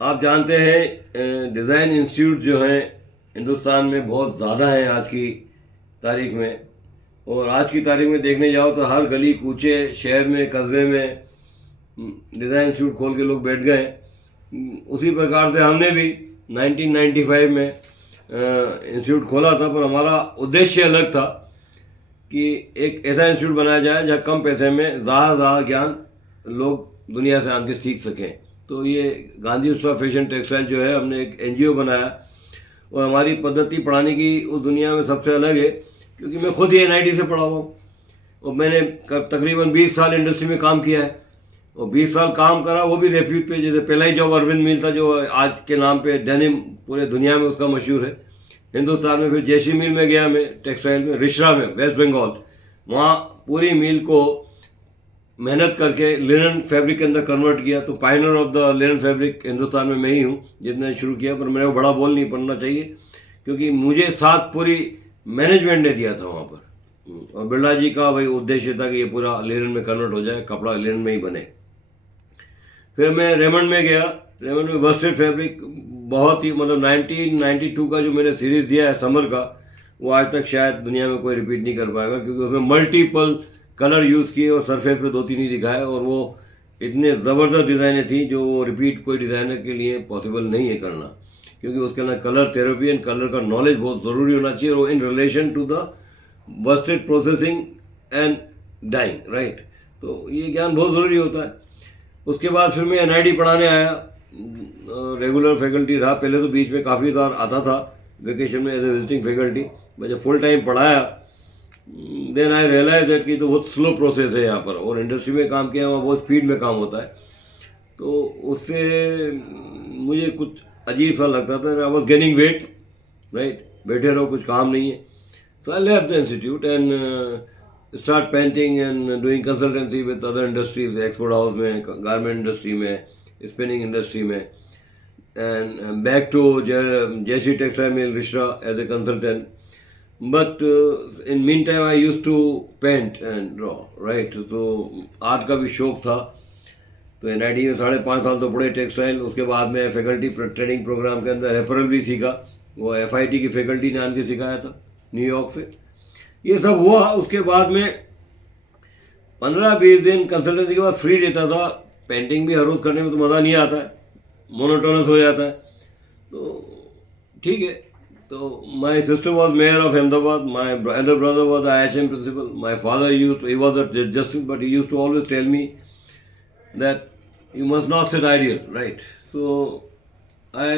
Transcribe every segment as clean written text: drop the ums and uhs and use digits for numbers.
आप जानते हैं डिज़ाइन इंस्टीट्यूट जो हैं हिंदुस्तान में बहुत ज़्यादा हैं आज की तारीख में। और आज की तारीख में देखने जाओ तो हर गली कूचे शहर में कस्बे में डिज़ाइन इंस्टीट्यूट खोल के लोग बैठ गए। उसी प्रकार से हमने भी 1995 में इंस्टीट्यूट खोला था, पर हमारा उद्देश्य अलग था कि एक ऐसा इंस्टीट्यूट बनाया जाए जहाँ कम पैसे में ज़्यादा ज्ञान लोग दुनिया से आके सीख सकें। तो ये गांधी उत्सव फैशन टेक्सटाइल जो है, हमने एक एनजीओ बनाया और हमारी पद्धति पढ़ाने की उस दुनिया में सबसे अलग है, क्योंकि मैं खुद ही एनआईटी से पढ़ा हुआ हूँ और मैंने तकरीबन 20 साल इंडस्ट्री में काम किया है। और 20 साल काम करा वो भी रेप्यूट पे। जैसे पहला ही जॉब अरविंद मिल था जो आज के नाम पे डेनिम पूरे दुनिया में उसका मशहूर है हिंदुस्तान में। फिर जैसी मिल में गया मैं टेक्सटाइल में, रिश्रा में, वेस्ट बंगाल। वहाँ पूरी मिल को मेहनत करके लिनन फैब्रिक के अंदर कन्वर्ट किया। तो Pioneer of the linen fabric Hindustan में मैं ही हूँ जिसने शुरू किया। पर मेरे को बड़ा बोल नहीं पड़ना चाहिए क्योंकि मुझे साथ पूरी मैनेजमेंट ने दिया था वहाँ पर। और बिरला जी का भाई उद्देश्य था कि ये पूरा लिनन में कन्वर्ट हो जाए, कपड़ा लिनन में ही बने। फिर मैं रेमंड में गया। रेमंड में वर्स्टेड फैब्रिक बहुत ही, मतलब 1992 का जो मैंने सीरीज़ दिया है समर का, वो आज तक शायद दुनिया में कोई रिपीट नहीं कर पाएगा, क्योंकि उसमें मल्टीपल कलर यूज़ किए और सरफेस पे 2-3 ही दिखाए। और वो इतने ज़बरदस्त डिज़ाइनें थी जो रिपीट कोई डिज़ाइनर के लिए पॉसिबल नहीं है करना, क्योंकि उसके अंदर कलर थेरेपी एंड कलर का नॉलेज बहुत ज़रूरी होना चाहिए, और in relation to the worsted processing and dyeing, right. तो ये ज्ञान बहुत ज़रूरी होता है। उसके बाद फिर मैं एनआईटी पढ़ाने आया, रेगुलर फैकल्टी रहा। पहले तो बीच में काफ़ी बार आता था वेकेशन में एज ए विजिटिंग फैकल्टी, मैं जब फुल टाइम पढ़ाया देन आई रियलाइज दैट कि तो बहुत स्लो प्रोसेस है यहाँ पर। और इंडस्ट्री में काम किया वहाँ बहुत स्पीड में काम होता है, तो उससे मुझे कुछ अजीब सा लगता था। I was gaining weight, right, बैठे रहो कुछ काम नहीं है। So I left the institute and start painting and doing consultancy with other industries, export house में, गारमेंट इंडस्ट्री में, स्पिनिंग इंडस्ट्री में, and back to J C textile mill Rishra as a consultant. But in mean time I use to paint and draw, right. तो art का भी शौक था। तो NIT में 5.5 साल तो पढ़े टेक्सटाइल। उसके बाद में फैकल्टी ट्रेनिंग प्रोग्राम के अंदर एपरल भी सीखा, वो एफआईटी की फैकल्टी ने आन के सिखाया था न्यूयॉर्क से। ये सब हुआ। उसके बाद में 15-20 दिन कंसल्टेंसी के बाद फ्री रहता था। पेंटिंग भी हर रोज़ करने में तो मज़ा नहीं आता है, मोनोटोनस हो जाता है। तो ठीक है। तो my sister was mayor of Ahmedabad, my elder brother was IHM principal, my father he was a justice, but he used to always tell me that you must not sit idle, right? So I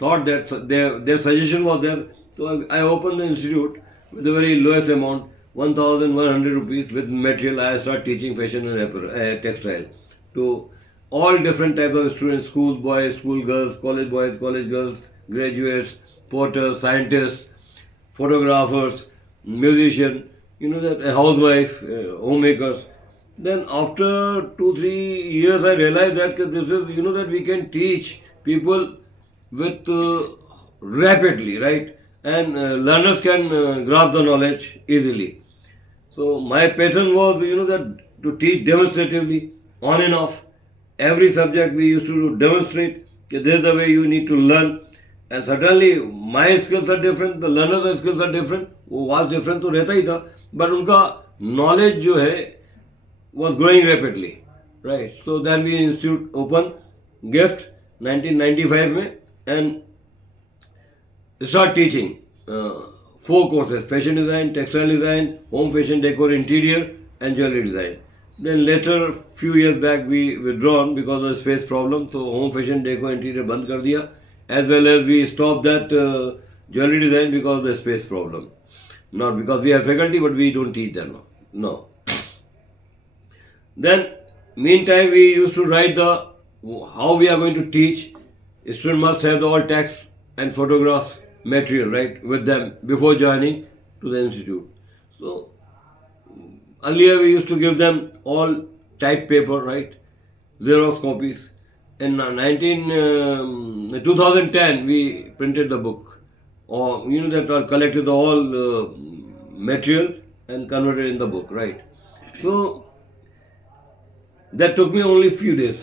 thought that their suggestion was there. So I opened the institute with the very lowest amount, 1,100 rupees with material. I started teaching fashion and textile to all different types of students: school boys, school girls, college boys, college girls, graduates, porters, scientists, photographers, musician, you know that, a housewife, homemakers. Then after 2-3 years I realized that this is, you know, that we can teach people with rapidly, right, and learners can grasp the knowledge easily. So my passion was, you know, that to teach demonstratively, on and off. Every subject we used to demonstrate that this is the way you need to learn. And certainly my skills are different, the learners' skills are different. वो was different तो रहता ही था, but उनका knowledge जो है was growing rapidly, right? So then we institute open gift 1995 में and start teaching 4 courses: fashion design, textile design, home fashion decor, interior, and jewelry design. Then later few years back we withdrawn because of space problem, so home fashion decor interior बंद कर दिया, as well as we stopped that jewelry design because of the space problem. Not because we have faculty, but we don't teach them. No. Then meantime we used to write the how we are going to teach. Student must have the all text and photographs material, right, with them before joining to the institute. So earlier we used to give them all type paper, right, Xerox copies. In 2010 we printed the book, or you know that, collected the all material and converted in the book, right. So that took me only few days.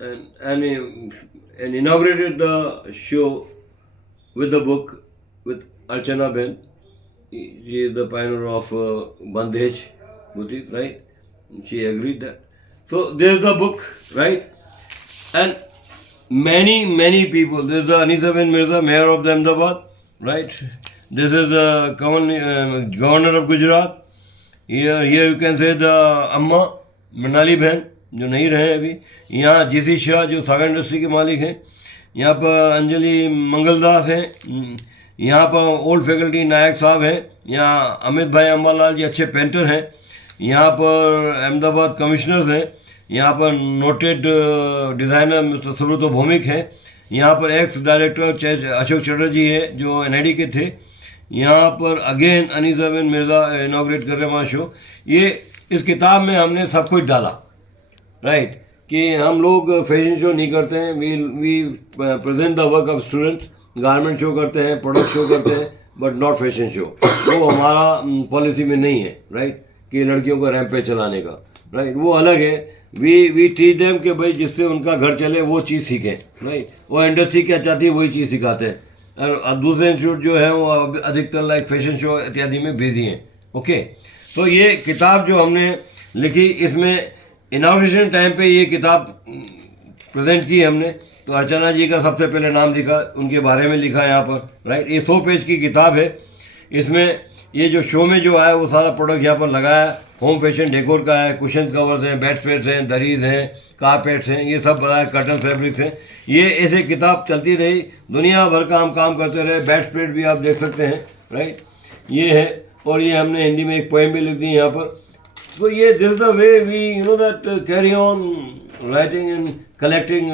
and inaugurated the show with the book with Archana Ben. She is the pioneer of Bandej Buddhist, right? She agreed that. So there's the book, right? And many people. There's the Anisaben Mirza, Mayor of Ahmedabad, right? This is the Governor of Gujarat. Here you can say the Amma Mrinali बहन जो नहीं रहे अभी, यहाँ GC Shah जो सागर industry के मालिक हैं, यहाँ पर अंजलि मंगलदास हैं, यहाँ पर ओल्ड फैकल्टी नायक साहब हैं, यहाँ अमित भाई अम्बालाल जी अच्छे पेंटर हैं, यहाँ पर अहमदाबाद कमिश्नर्स हैं, यहाँ पर noted designer mister Subrato Bhowmik हैं, यहाँ पर एक्स डायरेक्टर अशोक चटर्जी है जो एनआईडी के थे, यहाँ पर अगेन अनीसाबेन मिर्ज़ा इनाग्रेट कर रहे हैं हमारा शो। ये इस किताब में हमने सब कुछ डाला, राइट, कि हम लोग फैशन शो नहीं करते हैं, we present the work of students, garment show करते हैं, प्रोडक्ट शो करते हैं, बट नॉट फैशन शो। वो हमारा पॉलिसी में नहीं है, राइट, कि लड़कियों को रैंप पे चलाने का, राइट, वो अलग है। वी टीच देम कि भाई जिससे उनका घर चले वो चीज़ सीखें, राइट, वो इंडस्ट्री क्या चाहती है वही चीज़ सिखाते हैं। और दूसरे इंस्टीट्यूट जो है वो अधिकतर लाइक फैशन शो इत्यादि में बिजी हैं, ओके। तो ये किताब जो हमने लिखी, इसमें इनॉग्रेशन टाइम पे ये किताब प्रेजेंट की हमने, तो अर्चना जी का सबसे पहले नाम लिखा, उनके बारे में लिखा यहाँ पर, राइट। ये 100 पेज की किताब है। इसमें ये जो शो में जो आया वो सारा प्रोडक्ट यहाँ पर लगाया, होम फैशन डेकोर का है, कुशन कवर्स हैं, बेड स्प्रेड्स हैं, दरीज हैं, कारपेट्स हैं, ये सब बनाया, कर्टन फैब्रिक्स हैं। ये ऐसे किताब चलती रही, दुनिया भर का हम काम करते रहे। बेड स्प्रेड भी आप देख सकते हैं, राइट, ये है। और ये हमने हिंदी में एक पोएम भी लिख दी यहाँ पर। तो ये this the way we you know that carry on writing and collecting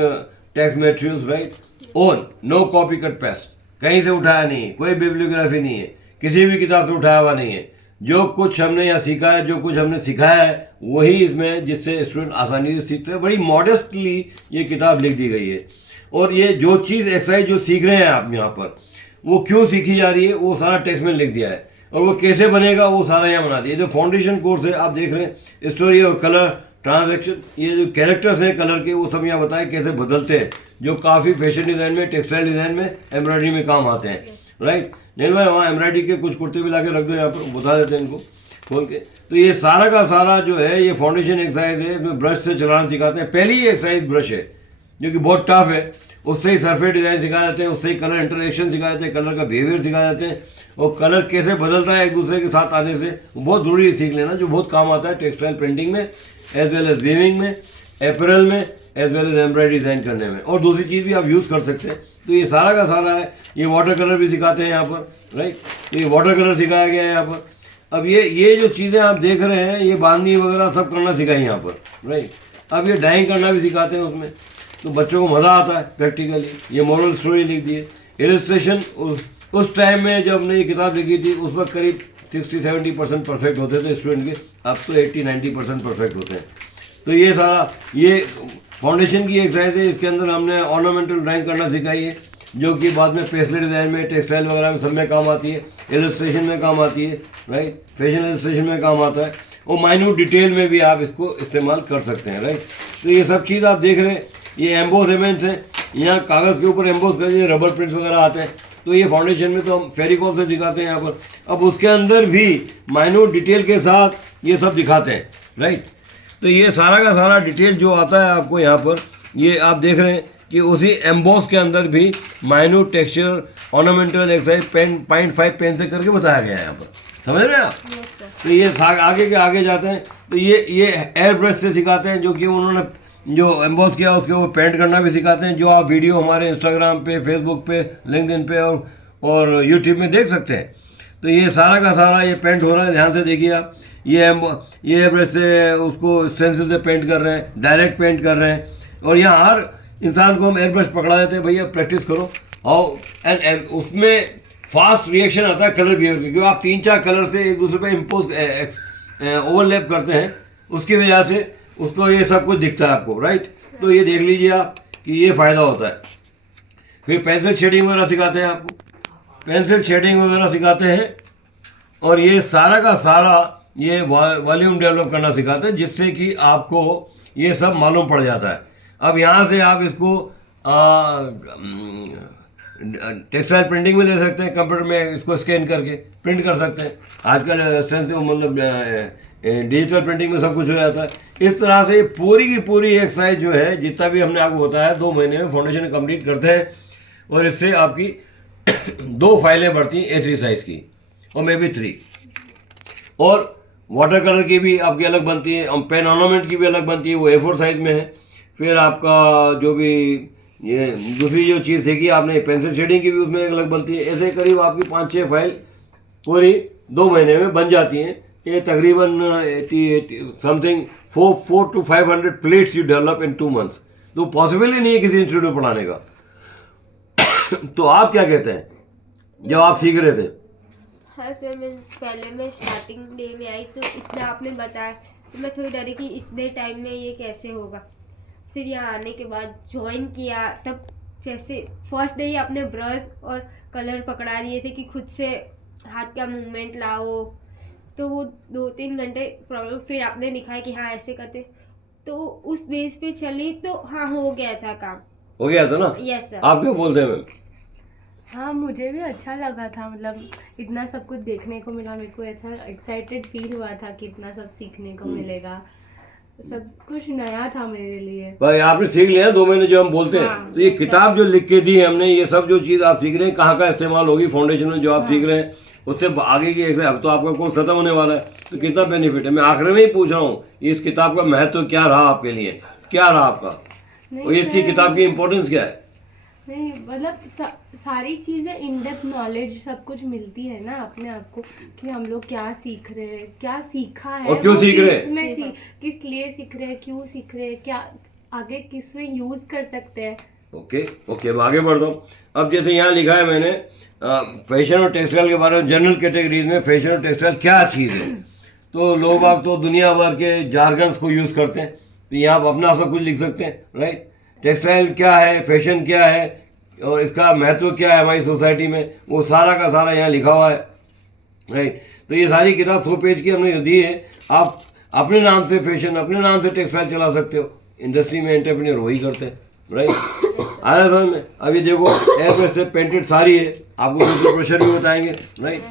text materials, right, own, no copy cut paste, कहीं से उठाया नहीं है, कोई बिब्लियोग्राफी नहीं है, किसी भी किताब से उठाया हुआ नहीं है। जो कुछ हमने यहाँ सीखा है, जो कुछ हमने सिखाया है, वही इसमें, जिससे स्टूडेंट आसानी से सीखते हैं। बड़ी मॉडेस्टली ये किताब लिख दी गई है। और ये जो चीज़ एक्सरसाइज जो सीख रहे हैं आप यहाँ पर, वो क्यों सीखी जा रही है वो सारा टेक्स्ट में लिख दिया है, और वो कैसे बनेगा वो सारा यहाँ बना दिया। जो फाउंडेशन कोर्स है आप देख रहे हैं, स्टोरी और कलर ट्रांजैक्शन, ये जो कैरेक्टर्स हैं कलर के, वो सब यहाँ बताएं कैसे बदलते हैं, जो काफ़ी फैशन डिज़ाइन में, टेक्सटाइल डिज़ाइन में, एम्ब्रॉयडरी में काम आते हैं, राइट। नहीं भाई, वहाँ एम्ब्रॉयडरी के कुछ कुर्ते भी ला के रख दो यहाँ पर, बता देते हैं इनको खोल के। तो ये सारा का सारा जो है ये फाउंडेशन एक्सरसाइज है, इसमें ब्रश से चलाना सिखाते हैं। पहली ही एक्सरसाइज ब्रश है जो कि बहुत टफ है, उससे ही सरफेस डिज़ाइन सिखाए जाते हैं, उससे ही कलर इंटरेक्शन सिखाए जाते हैं, कलर का बिहेवियर सिखाए जाते हैं, और कलर कैसे बदलता है एक दूसरे के साथ आने से, बहुत ज़रूरी है सीख लेना, जो बहुत काम आता है टेक्सटाइल प्रिंटिंग में, एज वेल एज वीविंग में, एपरल में, as well as embroidery design करने में, और दूसरी चीज़ भी आप यूज़ कर सकते हैं। तो ये सारा का सारा है। ये वाटर कलर भी सिखाते हैं यहाँ पर, राइट, तो ये वाटर कलर सिखाया गया है यहाँ पर। अब ये जो चीज़ें आप देख रहे हैं, ये बांधनी वगैरह सब करना सिखाई यहाँ पर, राइट। अब ये डाइंग करना भी सिखाते हैं उसमें, तो बच्चों को मज़ा आता है प्रैक्टिकली। ये मॉरल स्टोरी लिख दी है। इलस्ट्रेशन उस टाइम में जब हमने ये किताब लिखी थी, उस वक्त करीब 60-70% परफेक्ट होते थे स्टूडेंट के, अब तो 80-90% परफेक्ट होते हैं। तो ये सारा ये फाउंडेशन की एक्सरसाइज है। इसके अंदर हमने ऑर्नामेंटल ड्राइंग करना सिखाई है, जो कि बाद में पेस्टली डिज़ाइन में, टेक्सटाइल वगैरह में सब में काम आती है, इलस्ट्रेशन में काम आती है, राइट, फैशन इलस्ट्रेशन में काम आता है, और माइन्यूट डिटेल में भी आप इसको इस्तेमाल कर सकते हैं, राइट। तो ये सब चीज़ आप देख रहे हैं, ये एम्बोस इवेंट्स हैं, यहाँ कागज़ के ऊपर एम्बोस करके रबर प्रिंट्स वगैरह आते हैं। तो ये फाउंडेशन में तो हम फेविकॉल से दिखाते हैं यहाँ पर। अब उसके अंदर भी माइन्यूट डिटेल के साथ ये सब दिखाते हैं, राइट। तो ये सारा का सारा डिटेल जो आता है आपको यहाँ पर, ये आप देख रहे हैं कि उसी एम्बोस के अंदर भी minute texture, ornamental exercise, pen 0.5 pen से करके बताया गया है यहाँ पर, समझ रहे हैं आप। तो ये आगे के आगे जाते हैं, तो ये एयर ब्रश से सिखाते हैं, जो कि उन्होंने जो एम्बोस किया उसके ऊपर पेंट करना भी सिखाते हैं, जो आप वीडियो हमारे इंस्टाग्राम पे, फेसबुक पे, लिंक्डइन पे और यूट्यूब में देख सकते हैं। तो ये सारा का सारा ये पेंट हो रहा है, ध्यान से देखिए आप। ये ब्रश से उसको स्टेंसिल से पेंट कर रहे हैं, डायरेक्ट पेंट कर रहे हैं, और यहाँ हर इंसान को हम एयर ब्रश पकड़ा देते हैं, भैया प्रैक्टिस करो, और एंड उसमें फास्ट रिएक्शन आता है कलर बिहेवियर, क्योंकि आप 3-4 कलर से एक दूसरे पे इम्पोज ओवरलैप करते हैं, उसकी वजह से उसको ये सब कुछ दिखता है आपको, राइट। तो ये देख लीजिए आप कि ये फ़ायदा होता है। फिर पेंसिल शेडिंग वगैरह सिखाते हैं आपको, पेंसिल शेडिंग वगैरह सिखाते हैं, और ये सारा का सारा ये वॉल्यूम डेवलप करना सिखाते हैं, जिससे कि आपको ये सब मालूम पड़ जाता है। अब यहाँ से आप इसको टेक्सटाइल प्रिंटिंग में ले सकते हैं, कंप्यूटर में इसको स्कैन करके प्रिंट कर सकते हैं। आजकल मतलब डिजिटल प्रिंटिंग में सब कुछ हो जाता है। इस तरह से पूरी की पूरी एक साइज जो है, जितना भी हमने आपको बताया, 2 महीने में फाउंडेशन कंप्लीट करते हैं। और इससे आपकी 2 फाइलें बढ़ती हैं A3 साइज़ की, और मे बी 3, और वाटर कलर की भी आपकी अलग बनती है, और पेन ऑर्नामेंट की भी अलग बनती है, वो A4 साइज़ में है। फिर आपका जो भी ये दूसरी जो चीज़ देखी आपने, पेंसिल शेडिंग की भी उसमें अलग बनती है। ऐसे करीब आपकी 5-6 फाइल पूरी 2 महीने में बन जाती हैं। ये तकरीबन 80 something 4 to 500 plates you develop in 2 months। तो पॉसिबल ही नहीं है किसी इंस्टीट्यूट में पढ़ाने का। तो आप क्या कहते हैं जब आप सीख रहे थे? हाँ सर, पहले मैं स्टार्टिंग डे में आई तो इतना आपने बताया तो मैं थोड़ी डरी कि इतने टाइम में ये कैसे होगा। फिर यहाँ आने के बाद ज्वाइन किया, तब जैसे फर्स्ट डे ही अपने ब्रश और कलर पकड़ा दिए थे कि खुद से हाथ का मूवमेंट लाओ, तो वो 2-3 घंटे प्रॉब्लम फिर आपने दिखाया कि हाँ ऐसे करते, तो उस बेस पे चली तो हाँ हो गया था काम। हो गया था ना? Yes sir. आप क्या बोलते हैं मैम? हाँ, मुझे भी अच्छा लगा था, मतलब इतना सब कुछ देखने को मिला। मेरे को ऐसा एक्साइटेड फील हुआ था कि इतना सब सीखने को मिलेगा, सब कुछ नया था मेरे लिए। भाई आपने सीख लिया 2 महीने जो हम बोलते हैं। हाँ, तो ये किताब जो लिख के दी है हमने, ये सब जो चीज़ आप सीख रहे हैं कहाँ का इस्तेमाल होगी फाउंडेशन में जो आप सीख रहे हैं, उससे आगे की अब तो आपका कोर्स खत्म होने वाला है, तो कितना बेनिफिट है। मैं आखिर में ही पूछ रहा हूँ, इस किताब का महत्व क्या रहा आपके लिए, क्या रहा आपका, और इसकी किताब की इम्पोर्टेंस क्या है? नहीं, मतलब सारी चीज़ें इन डेप्थ नॉलेज सब कुछ मिलती है ना अपने आप को, कि हम लोग क्या सीख रहे हैं, क्या सीखा है और क्यों सीख रहे हैं, किस लिए सीख रहे हैं, क्यों सीख रहे हैं, क्या आगे किस में यूज़ कर सकते हैं। ओके मैं आगे बढ़ता हूँ। अब जैसे यहाँ लिखा है मैंने फैशन और टेक्सटाइल के बारे में, जनरल कैटेगरीज में फैशन और टेक्सटाइल क्या चीज़ है। तो लोग आप तो दुनिया भर के जार्गन्स को यूज़ करते हैं, तो यहाँ आप अपना सब कुछ लिख सकते हैं, राइट। टेक्सटाइल क्या है, फैशन क्या है, और इसका महत्व क्या है हमारी सोसाइटी में, वो सारा का सारा यहाँ लिखा हुआ है, राइट। तो ये सारी किताब 100 पेज की हमने दी है। आप अपने नाम से फैशन, अपने नाम से टेक्सटाइल चला सकते हो। इंडस्ट्री में एंटरप्रेन्योर वही करते हैं, राइट। आ रहा है समझ में? अब ये देखो एयरब्रश से पेंटेड साड़ी है, आपको दूसरे प्रेशर भी बताएंगे, राइट।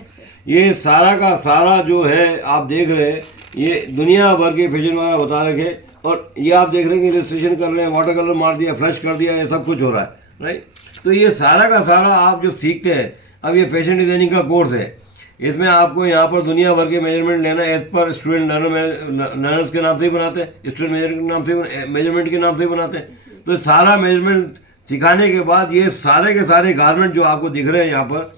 ये सारा का सारा जो है आप देख रहे हैं, ये दुनिया भर के फैशन वगैरह बता रखे। और ये आप देख रहे हैं कि इलस्ट्रेशन कर रहे हैं, वाटर कलर मार दिया, फ्लश कर दिया, ये सब कुछ हो रहा है, राइट। तो ये सारा का सारा आप जो सीखते हैं, अब ये फैशन डिज़ाइनिंग का कोर्स है, इसमें आपको यहाँ पर दुनिया भर के मेजरमेंट लेना एज पर स्टूडेंट लर्नर्स के नाम से ही बनाते हैं, स्टूडेंट मेजर के नाम से, मेजरमेंट के नाम से ही बनाते हैं। तो सारा मेजरमेंट सिखाने के बाद ये सारे के सारे गारमेंट जो आपको दिख रहे हैं यहाँ पर,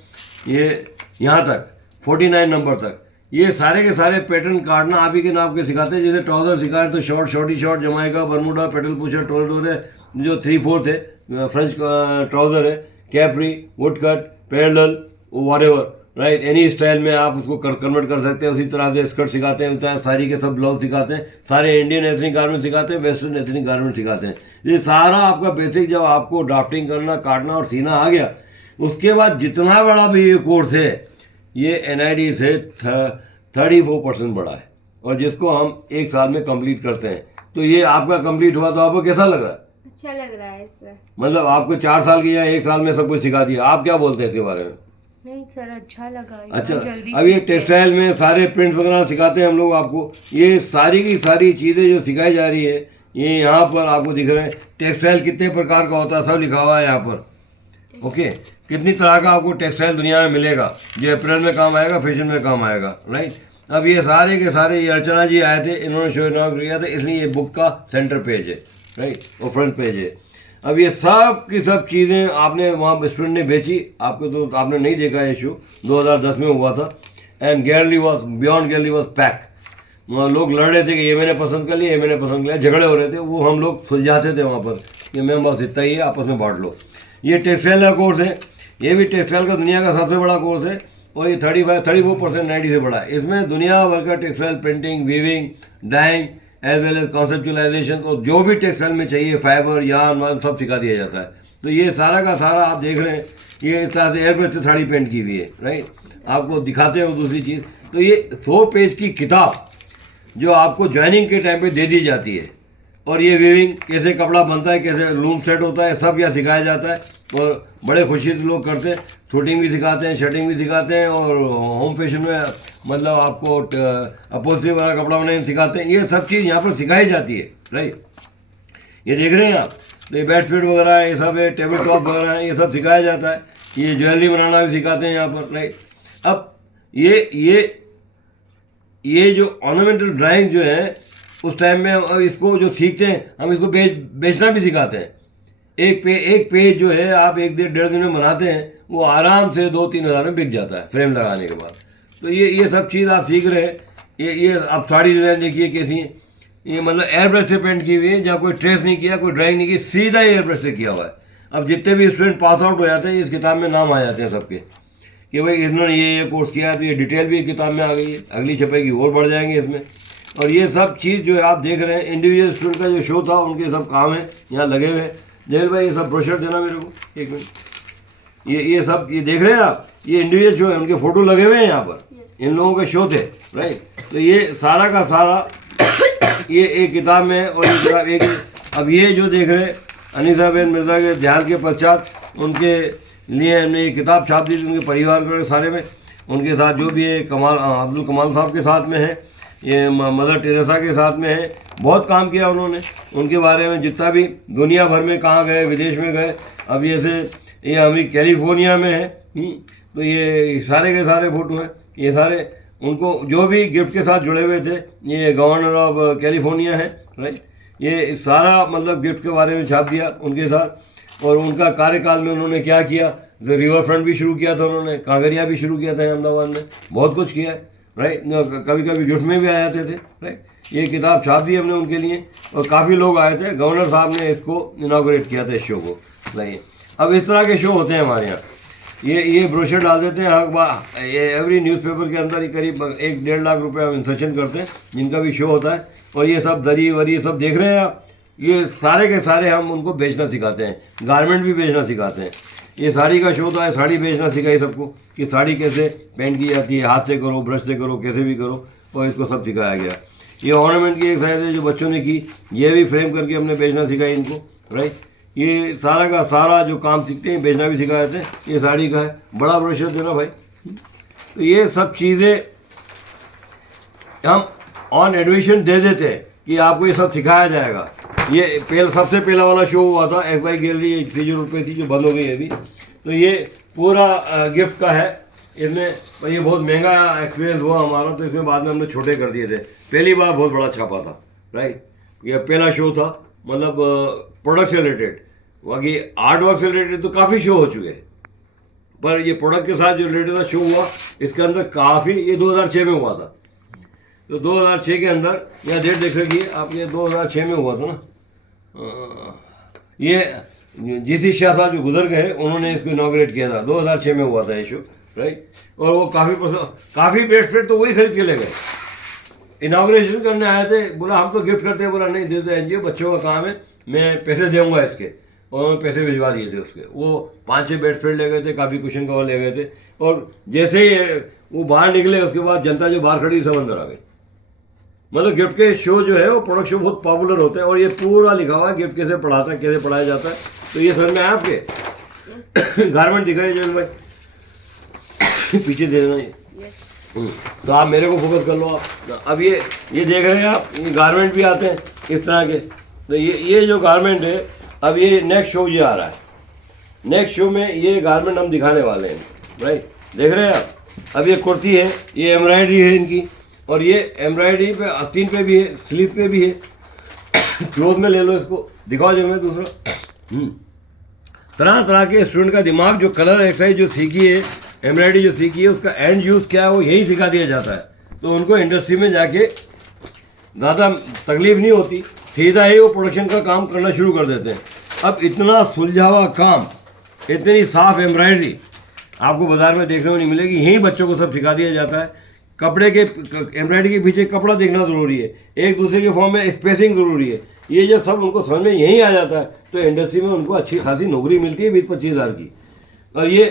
ये यहाँ तक 49 नंबर तक, ये सारे के सारे पैटर्न काटना आप ही के नाम के सिखाते हैं। जैसे ट्राउज़र सिखाएं तो short, shorty short, Jamaica, Bermuda, pedal pusher, toreador है, जो 3/4 है, फ्रेंच ट्राउज़र है, capri, boot cut, parallel, whatever, right. Any style में आप उसको कन्वर्ट कर सकते हैं। उसी तरह से स्कर्ट सिखाते हैं, उसी तरह सारी के सब ब्लाउज सिखाते हैं, सारे इंडियन एथनिक गारमेंट सिखाते हैं, वेस्टर्न एथनिक गारमेंट सिखाते हैं। ये सारा आपका बेसिक जब आपको ड्राफ्टिंग करना, काटना और सीना आ गया, उसके बाद जितना बड़ा भी ये कोर्स है, ये NID से 34% बड़ा है, और जिसको हम 1 साल में कंप्लीट करते हैं। तो ये आपका कंप्लीट हुआ तो आपको कैसा लग रहा है? अच्छा लग रहा है सर। मतलब आपको 4 साल की या 1 साल में सब कुछ सिखा दिया। आप क्या बोलते हैं इसके बारे में? नहीं सर, अच्छा लगा। अच्छा, अब ये टेक्सटाइल में सारे प्रिंट्स वगैरह सिखाते हैं हम लोग आपको। ये सारी की सारी चीज़ें जो सिखाई जा रही है, ये यहाँ पर आपको दिख रहे हैं। टेक्सटाइल कितने प्रकार का होता है सब लिखा हुआ है यहाँ पर, ओके। कितनी तरह का आपको टेक्सटाइल दुनिया में मिलेगा, जो अप्रैल में काम आएगा, फैशन में काम आएगा, राइट। अब ये सारे के सारे, ये अर्चना जी आए थे, इन्होंने शो इनॉग्रेट किया था, इसलिए ये बुक का सेंटर पेज है, राइट, और फ्रंट पेज है। अब ये सब की सब चीज़ें आपने वहाँ स्टूडेंट ने बेची, आपको तो आपने नहीं देखा ये शो, 2010 में हुआ था। And gallery was beyond, gallery was pack. लोग लड़ रहे थे कि ये मैंने पसंद कर लिया, ये मैंने पसंद किया, झगड़े हो रहे थे, वो हम लोग सुलझाते थे वहाँ पर कि मैम बस इतना ही है, आपस में बांट लो। ये टेक्सटाइल का कोर्स है, ये भी टेक्सटाइल का दुनिया का सबसे बड़ा कोर्स है, और ये 34% 90 से बड़ा है। इसमें दुनिया भर का textile printing, weaving, dyeing as well as conceptualization, और जो भी टेक्सटाइल में चाहिए, फाइबर, यार्न वार्न सब सिखा दिया जाता है। तो ये सारा का सारा आप देख रहे हैं, ये इस तरह से एयरब्रश से साड़ी पेंट की हुई है, राइट। आपको दिखाते हो दूसरी चीज़। तो ये 100 पेज की किताब जो आपको ज्वाइनिंग के टाइम पे दे दी जाती है, और ये वीविंग कैसे कपड़ा बनता है, कैसे लूम सेट होता है, सब यहाँ सिखाया जाता है। और बड़े खुशी से लोग करते हैं, शूटिंग भी सिखाते हैं, शर्टिंग भी सिखाते हैं, और होम फैशन में मतलब आपको अपोजिट वाला कपड़ा बनाने सिखाते हैं। ये सब चीज़ यहाँ पर सिखाई जाती है, राइट। ये देख रहे हैं आप, तो ये बेड शीट वगैरह है, ये सब है, टेबल टॉप वगैरह है, ये सब सिखाया जाता है। ये ज्वेलरी बनाना भी सिखाते हैं यहाँ पर, राइट। अब ये जो ऑर्नामेंटल ड्राइंग जो है, उस टाइम में अब इसको जो सीखते हैं, हम इसको बेचना भी सिखाते हैं। एक पेज जो है आप 1-1.5 दिन में बनाते हैं, वो आराम से 2-3 हज़ार में बिक जाता है फ्रेम लगाने के बाद। तो ये सब चीज़ आप सीख रहे हैं। ये आप साड़ी डिज़ाइन देखिए कैसी है, ये मतलब एयर ब्रश से पेंट की हुई है, जहाँ कोई ट्रेस नहीं किया, कोई ड्राइंग नहीं की, सीधा एयर ब्रश से किया हुआ है। अब जितने भी स्टूडेंट पास आउट हो जाते हैं, इस किताब में नाम आ जाते हैं सबके कि भाई इन्होंने ये कोर्स किया है, तो ये डिटेल भी किताब में आ गई है। अगली छपेगी और बढ़ जाएंगे इसमें। और ये सब चीज़ जो है आप देख रहे हैं, इंडिविजुअल स्टूडेंट का जो शो था, उनके सब काम है यहाँ लगे हुए हैं। जय भाई ये सब ब्रोशर देना मेरे को, एक मिनट। ये सब ये देख रहे हैं आप, ये इंडिविजुअल शो है, उनके फ़ोटो लगे हुए हैं यहाँ पर, इन लोगों के शो थे, राइट। तो ये सारा का सारा ये एक किताब में, और ये किताब एक। अब ये जो देख रहे हैं अनीसाबेन मिर्ज़ा के ध्यान के पश्चात उनके लिए हमने ये किताब छाप दी थी, उनके परिवार के सारे में, उनके साथ जो भी है, अब्दुल कमाल साहब के साथ में है, ये मदर टेरेसा के साथ में है। बहुत काम किया उन्होंने, उनके बारे में जितना भी दुनिया भर में कहाँ गए, विदेश में गए। अब जैसे ये अभी कैलिफोर्निया में है, तो ये सारे के सारे फ़ोटो हैं, ये सारे उनको जो भी गिफ्ट के साथ जुड़े हुए थे। ये गवर्नर ऑफ कैलिफोर्निया है, राइट। ये सारा मतलब गिफ्ट के बारे में छाप दिया उनके साथ। और उनका कार्यकाल में उन्होंने क्या किया, रिवर फ्रंट भी शुरू किया था उन्होंने, कांगरिया भी शुरू किया था अहमदाबाद में, बहुत कुछ किया है, राइट। कभी कभी गिफ्ट में भी आ जाते थे, राइट। ये किताब छाप दी हमने उनके लिए, और काफ़ी लोग आए थे। गवर्नर साहब ने इसको इनाग्रेट किया था, इस शो को, नहीं। अब इस तरह के शो होते हैं हमारे यहाँ। ये ब्रोशर डाल देते हैं हर ये एवरी न्यूज़पेपर के अंदर। करीब 1-1.5 लाख रुपए हम इंसर्शन करते हैं, जिनका भी शो होता है। और ये सब दरी वरी सब देख रहे हैं आप, ये सारे के सारे हम उनको बेचना सिखाते हैं, गारमेंट भी बेचना सिखाते हैं। ये साड़ी का शो था, साड़ी बेचना सिखाई सबको कि साड़ी कैसे पेंट की जाती है, हाथ से करो, ब्रश से करो, कैसे भी करो, और इसको सब सिखाया गया। ये ऑर्नामेंट की एक साइड है जो बच्चों ने की, ये भी फ्रेम करके हमने बेचना सिखाई इनको, राइट। ये सारा का सारा जो काम सीखते हैं बेचना भी सिखाए थे। ये साड़ी का है, बड़ा ब्रोशर देना भाई। तो ये सब चीज़ें हम ऑन एडमिशन दे देते हैं कि आपको ये सब सिखाया जाएगा। ये सबसे पहला वाला शो हुआ था FY गैलरी 30 रुपये थी, जो बंद हो गई अभी। तो ये पूरा गिफ्ट का है इसमें। और ये बहुत महंगा एक्सपीरियंस हुआ हमारा, तो इसमें बाद में हमने छोटे कर दिए थे। पहली बार बहुत बड़ा छापा था, राइट। ये पहला शो था, मतलब प्रोडक्ट से रिलेटेड। बाकी आर्ट वर्क से रिलेटेड तो काफ़ी शो हो चुके हैं, पर ये प्रोडक्ट के साथ जो रिलेटेड शो हुआ, इसके अंदर काफ़ी, ये 2006 में हुआ था। तो 2006 के अंदर, यह डेट देख रखिए आप, ये 2006 में हुआ था ना। ये GC शाह साहब जो गुजर गए, उन्होंने इसको इनाग्रेट किया था, 2006 में हुआ था ये शो, राइट। और वो काफ़ी बेडशीट तो वही खरीद के ले गए। इनाग्रेशन करने आए थे, बोला हम तो गिफ्ट करते हैं, बोला नहीं देते हैं जी, बच्चों का काम है, मैं पैसे दूंगा इसके। और उन्होंने पैसे भिजवा दिए थे उसके। वो 5-6 बेडशीट ले गए थे, काफ़ी कुशन कवर ले गए थे। और जैसे ही वो बाहर निकले, उसके बाद जनता जो बाहर खड़ी सब अंदर आ गई। मतलब गिफ्ट के शो जो है वो प्रोडक्ट शो बहुत पॉपुलर होते हैं। और ये पूरा लिखा हुआ है गिफ्ट कैसे पढ़ाता है, कैसे पढ़ाया जाता है। तो ये समझ में आया आपके? गारमेंट दिखाइए जो भाई, पीछे दे देना ये। तो आप मेरे को फोकस कर लो आप। अब ये देख रहे हैं आप, ये गारमेंट भी आते हैं इस तरह के। तो ये जो गारमेंट है, अब ये नेक्स्ट शो ये आ रहा है। नेक्स्ट शो में ये गारमेंट हम दिखाने वाले हैं, राइट। देख रहे हैं आप, अब ये कुर्ती है, ये एम्ब्रॉयडरी है इनकी। और ये एम्ब्रॉयडरी पे आस्तीन पे भी है, स्लीव पे भी है। क्लोथ में ले लो इसको, दिखाओ जब मैं दूसरा। तरह तरह के स्टूडेंट का दिमाग, जो कलर एक्सरसाइज जो सीखी है, एम्ब्रॉयडरी जो सीखी है, उसका एंड यूज़ क्या है वो यही सिखा दिया जाता है। तो उनको इंडस्ट्री में जाके ज़्यादा तकलीफ नहीं होती, सीधा ही वो प्रोडक्शन का काम करना शुरू कर देते हैं। अब इतना सुलझा हुआ काम, इतनी साफ एम्ब्रॉयडरी आपको बाज़ार में देखने को नहीं मिलेगी। यहीं बच्चों को सब सिखा दिया जाता है। कपड़े के एम्ब्रॉयडरी के पीछे कपड़ा देखना ज़रूरी है, एक दूसरे के फॉर्म में स्पेसिंग ज़रूरी है। ये जब सब उनको समझ में यहीं आ जाता है, तो इंडस्ट्री में उनको अच्छी खासी नौकरी मिलती है 20-25 हज़ार की। और ये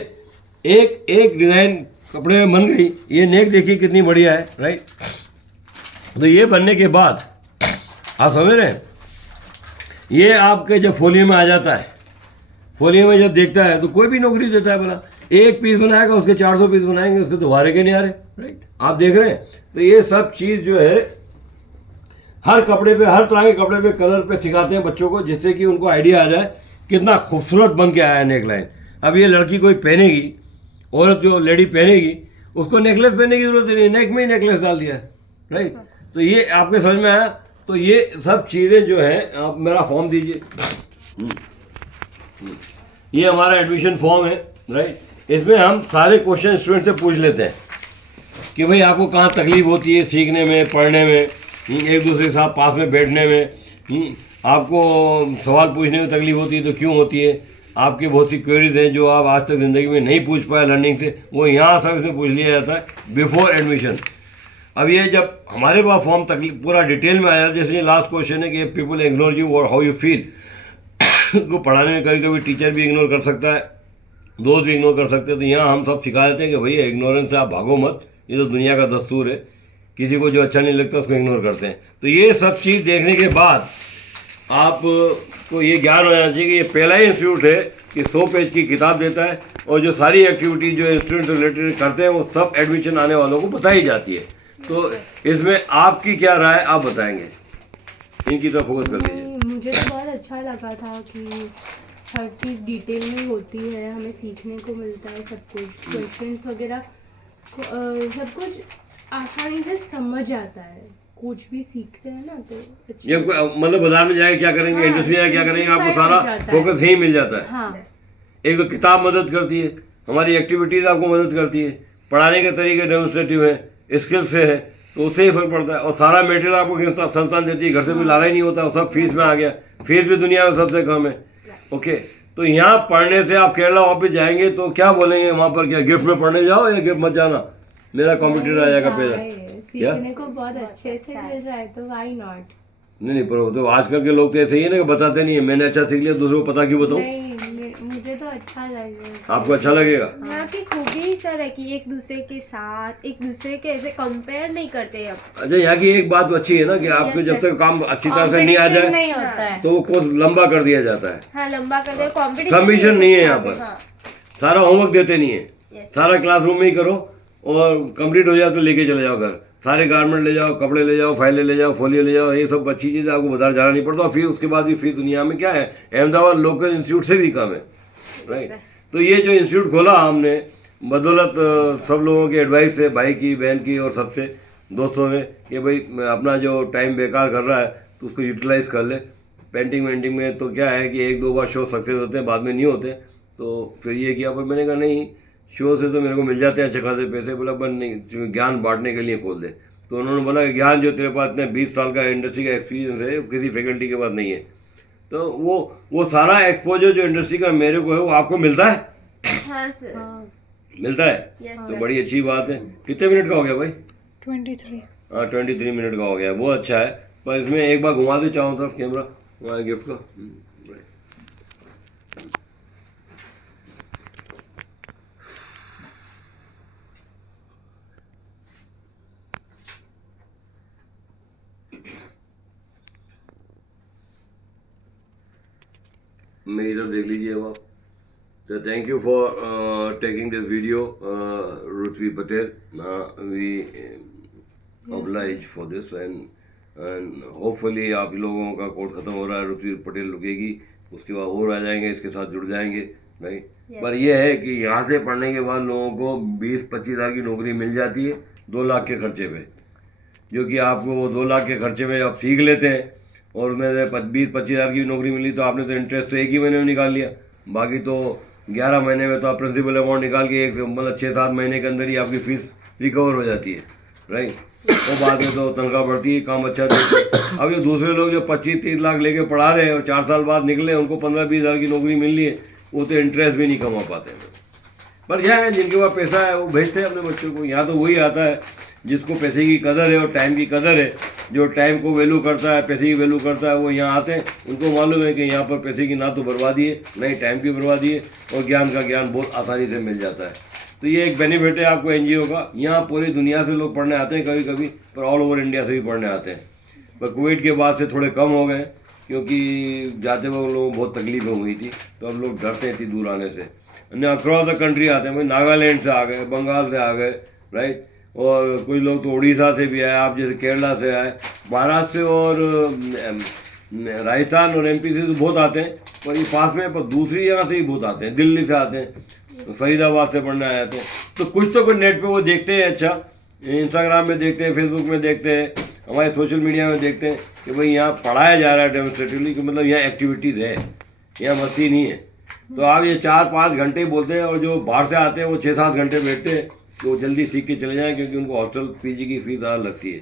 एक डिज़ाइन कपड़े में बन गई। ये नेक देखिए कितनी बढ़िया है, राइट। तो ये बनने के बाद आप समझ रहे हैं, ये आपके जब फोलियो में आ जाता है, फोलियो में जब देखता है तो कोई भी नौकरी देता है भला। एक पीस बनाएगा, उसके 400 पीस बनाएंगे, उसके तो हारे के नहीं आ रहे, राइट। आप देख रहे हैं। तो ये सब चीज़ जो है हर कपड़े पे, हर तरह के कपड़े पे, कलर पे सिखाते हैं बच्चों को, जिससे कि उनको आइडिया आ जाए कितना खूबसूरत बन के आया है नेक लाइन। अब ये लड़की कोई पहनेगी, औरत जो लेडी पहनेगी, उसको नेकलेस पहनने की जरूरत नहीं, नेक में ही नेकलेस डाल दिया है, राइट। तो ये आपके समझ में आया। तो ये सब चीज़ें जो हैं, आप मेरा फॉर्म दीजिए। ये हमारा एडमिशन फॉर्म है, राइट। इसमें हम सारे क्वेश्चन स्टूडेंट से पूछ लेते हैं कि भाई आपको कहाँ तकलीफ होती है सीखने में, पढ़ने में, एक दूसरे के साथ पास में बैठने में, आपको सवाल पूछने में तकलीफ होती है तो क्यों होती है, आपकी बहुत सी क्वेरीज हैं जो आप आज तक ज़िंदगी में नहीं पूछ पाए लर्निंग से, वो यहाँ सब इसमें पूछ लिया जाता है बिफोर एडमिशन। अब ये जब हमारे पास फॉर्म तकलीफ पूरा डिटेल में आया, जैसे ये लास्ट क्वेश्चन है कि पीपल इग्नोर यू और हाउ यू फील। को पढ़ाने में कभी कभी टीचर भी इग्नोर कर सकता है, दोस्त भी इग्नोर कर सकते हैं। तो यहाँ हम सब सिखा देते हैं कि भैया इग्नोरेंस से आप भागो मत, ये तो दुनिया का दस्तूर है, किसी को जो अच्छा नहीं लगता उसको इग्नोर करते हैं। तो ये सब चीज़ देखने के बाद आपको ये ज्ञान हो जाना चाहिए कि ये पहला ही इंस्टीट्यूट है कि 100 पेज की किताब देता है और जो सारी एक्टिविटी जो इंस्टीट्यूट से रिलेटेड करते हैं वो सब एडमिशन आने वालों को बताई जाती है। तो इसमें आपकी क्या राय, आप बताएंगे, इनकी तरफ फोकस कर लीजिए। मुझे तो बहुत अच्छा लगा था कि हर चीज़ डिटेल में होती है, हमें सीखने को मिलता है सब कुछ, क्वेश्चंस वगैरह सब कुछ आसानी से समझ आता है। कुछ भी सीखते हैं ना तो ये मतलब बाजार में जाके क्या करेंगे, इंडस्ट्री में क्या करेंगे, आपको सारा फोकस यही मिल जाता है। हाँ। एक तो किताब मदद करती है, हमारी एक्टिविटीज़ आपको मदद करती है, पढ़ाने के तरीके डेमोन्स्ट्रेटिव है, स्किल्स से है, तो उससे ही फर्क पड़ता है। और सारा मटेरियल आपको संस्थान देती है, घर से कोई लाना ही नहीं होता, सब फीस में आ गया। फीस भी दुनिया में सबसे कम है, ओके। तो यहाँ पढ़ने से आप केरला वापस जाएंगे तो क्या बोलेंगे वहाँ पर, क्या गिफ्ट में पढ़ने जाओ या गिफ्ट मत जाना, मेरा कॉम्पिटिटर आ जाएगा पैसा। सीखने को बहुत अच्छे से मिल रहा है तो व्हाई नॉट। नहीं पर वो तो आजकल के लोग तो ऐसे ही है ना कि बताते नहीं है, मैंने अच्छा सीख लिया दूसरों को पता क्यों बताऊँ। मुझे तो अच्छा लगेगा। आपको अच्छा लगेगा। यहाँ की खूबी ही सर है कि एक दूसरे के साथ, एक दूसरे के ऐसे कंपेयर नहीं करते अब। अच्छा, यहाँ की एक बात तो अच्छी है ना कि आपको जब तक काम अच्छी तरह से नहीं आ जाए नहीं होता है तो वो कोर्स लंबा कर दिया जाता है। हाँ, लंबा कर दे, कंपटीशन नहीं है यहाँ पर। हाँ। सारा होमवर्क देते नहीं है, सारा क्लासरूम में ही करो और कंप्लीट हो जाए तो लेके चले जाओ घर। सारे गारमेंट ले जाओ, कपड़े ले जाओ, फाइलें ले जाओ, फोलियो ले जाओ, ये सब अच्छी चीज़ है, आपको बाजार जाना नहीं पड़ता। और फिर उसके बाद भी फीस दुनिया में क्या है, अहमदाबाद लोकल इंस्टीट्यूट से भी कम है, राइट। तो ये जो इंस्टीट्यूट खोला हमने बदौलत सब लोगों के एडवाइस से, भाई की, बहन की और सबसे दोस्तों ने, कि भाई अपना जो टाइम बेकार कर रहा है तो उसको यूटिलाइज कर ले। पेंटिंग वेंटिंग में तो क्या है कि 1-2 बार शो सक्सेस होते हैं, बाद में नहीं होते। तो फिर ये किया, पर मैंने कहा नहीं, शो से तो मेरे को मिल जाते हैं अच्छे खासे पैसे। बोला बन नहीं, ज्ञान बांटने के लिए खोल दे। तो उन्होंने बोला कि ज्ञान जो तेरे पास इतने 20 साल का इंडस्ट्री का एक्सपीरियंस है, वो किसी फैकल्टी के पास नहीं है। तो वो सारा एक्सपोजर जो इंडस्ट्री का मेरे को है वो आपको मिलता है। हाँ सर, मिलता है। तो बड़ी अच्छी बात है। कितने मिनट का हो गया भाई? 23। हाँ, 23 मिनट का हो गया, बहुत अच्छा है। पर इसमें एक बार घुमा दो चारों तरफ कैमरा, वहाँ गिफ्ट का। मेरी तरफ देख लीजिए अब आप। So thank you for taking this video, Ruthvi Patel. We oblige for this and hopefully आप लोगों का कोर्स खत्म हो रहा है, रुथवी पटेल रुकेगी, उसके बाद और आ जाएंगे, इसके साथ जुड़ जाएंगे, राइट। पर ये है कि यहाँ से पढ़ने के बाद लोगों को 20-25 हज़ार की नौकरी मिल जाती है 2 लाख के खर्चे पे, जो कि आपको वो 2 लाख के खर्चे में आप सीख लेते हैं। और उसमें से 20-25 हज़ार की नौकरी मिली तो आपने तो इंटरेस्ट तो 1 ही महीने में निकाल लिया, बाकी तो 11 महीने में तो आप प्रिंसिपल अमाउंट निकाल के एक मतलब 6-7 महीने के अंदर ही आपकी फीस रिकवर हो जाती है, राइट। और बाद में तो तनख्वाह बढ़ती है, काम अच्छा देते हैं। अब ये दूसरे लोग जो 25-30 लाख लेके पढ़ा रहे हैं और 4 साल बाद निकले, उनको 15-20 हज़ार की नौकरी मिल रही है, वो तो इंटरेस्ट भी नहीं कमा पाते हैं। पर यह है, जिनके पास पैसा है वो भेजते हैं अपने बच्चों को। यहाँ तो वही आता है जिसको पैसे की कदर है और टाइम की कदर है, जो टाइम को वैल्यू करता है, पैसे की वैल्यू करता है, वो यहाँ आते हैं। उनको मालूम है कि यहाँ पर पैसे की ना तो बर्बादी है, ना ही टाइम की बर्बादी है, और ज्ञान का ज्ञान बहुत आसानी से मिल जाता है। तो ये एक बेनिफिट है आपको एनजीओ का। यहाँ पूरी दुनिया से लोग पढ़ने आते हैं कभी कभी, पर ऑल ओवर इंडिया से भी पढ़ने आते हैं। पर कोविड के बाद से थोड़े कम हो गए, क्योंकि जाते वक्त लोगों को बहुत तकलीफें हुई थी, तो अब लोग डरते हैं इतनी दूर आने से। अक्रॉस द कंट्री आते हैं, भाई नागालैंड से आ गए, बंगाल से आ गए, राइट, और कुछ लोग तो उड़ीसा से भी आए, आप जैसे केरला से आए, महाराष्ट्र से और राजस्थान और एमपी से तो बहुत आते हैं, पर ये पास में, पर दूसरी जगह से ही बहुत आते हैं, दिल्ली से आते हैं, फरीदाबाद से पढ़ने आए थे। तो कुछ तो कोई नेट पे वो देखते हैं, अच्छा इंस्टाग्राम में देखते हैं, फेसबुक में देखते हैं, हमारे सोशल मीडिया में देखते हैं कि भाई यहाँ पढ़ाया जा रहा है डेमोन्स्ट्रेटिवली, कि मतलब यहाँ एक्टिविटीज़ है, यहाँ मस्ती नहीं है। तो आप ये 4-5 घंटे बोलते हैं, और जो बाहर से आते हैं वो 6-7 घंटे बैठते हैं, तो वो जल्दी सीख के चले जाएँ, क्योंकि उनको हॉस्टल पीजी की फीस ज़्यादा लगती है।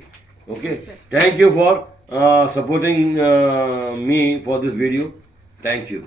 Okay, thank you for supporting me for this video, thank you.